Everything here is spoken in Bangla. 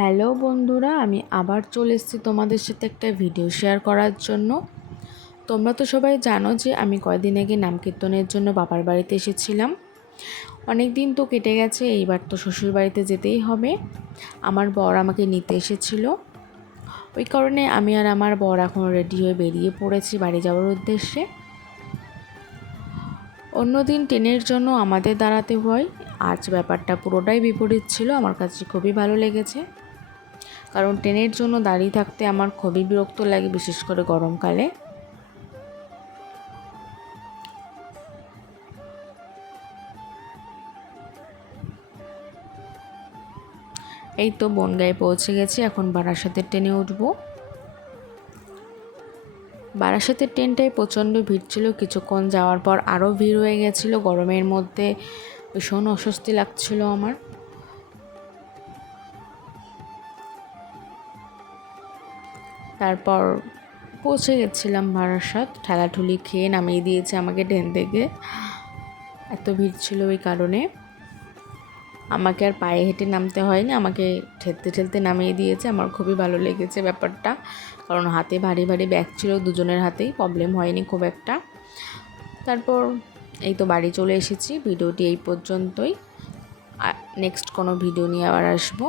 হ্যালো বন্ধুরা, আমি আবার চলে এসেছি তোমাদের সাথে একটা ভিডিও শেয়ার করার জন্য। তোমরা তো সবাই জানো যে আমি কয়দিন আগে নাম কীর্তনের জন্য বাবার বাড়িতে এসেছিলাম। অনেক দিন তো কেটে গেছে, এইবার তো শ্বশুর বাড়িতে যেতেই হবে। আমার বর আমাকে নিতে এসেছিল, ওই কারণে আমি আর আমার বর এখন রেডি হয়ে বেরিয়ে পড়েছি বাড়ি যাওয়ার উদ্দেশ্যে। অন্যদিন ট্রেনের জন্য আমাদের দাঁড়াতে হয়, আজ ব্যাপারটা পুরোটাই বিপরীত ছিল। আমার কাছে খুবই ভালো লেগেছে, কারণ ট্রেনের জন্য দাঁড়িয়ে থাকতে আমার খুবই বিরক্ত লাগে, বিশেষ করে গরমকালে। এই তো বনগাঁয়ে পৌঁছে গেছি, এখন বারাসাতের ট্রেনে উঠব। বারাসাতের ট্রেনটায় প্রচণ্ড ভিড় ছিল, কিছুক্ষণ যাওয়ার পর আরও ভিড় হয়ে গেছিলো। গরমের মধ্যে ভীষণ অস্বস্তি লাগছিল আমার। তারপর পৌঁছে গেছিলাম বারাসাত, ঠেলাঠুলি খেয়ে নামিয়ে দিয়েছে আমাকে ট্রেন থেকে, এত ভিড় ছিল ওই কারণে। আমাকে আর পায়ে হেঁটে নামতে হয়নি, আমাকে ঠেলতে ঠেলতে নামিয়ে দিয়েছে। আমার খুবই ভালো লেগেছে ব্যাপারটা, কারণ হাতে ভারী ভারী ব্যাগ ছিল, দুজনের হাতেই প্রবলেম হয়নি খুব একটা। তারপর এই তো বাড়ি চলে এসেছি। ভিডিওটি এই পর্যন্তই, নেক্সট কোনো ভিডিও নিয়ে আবার আসবো।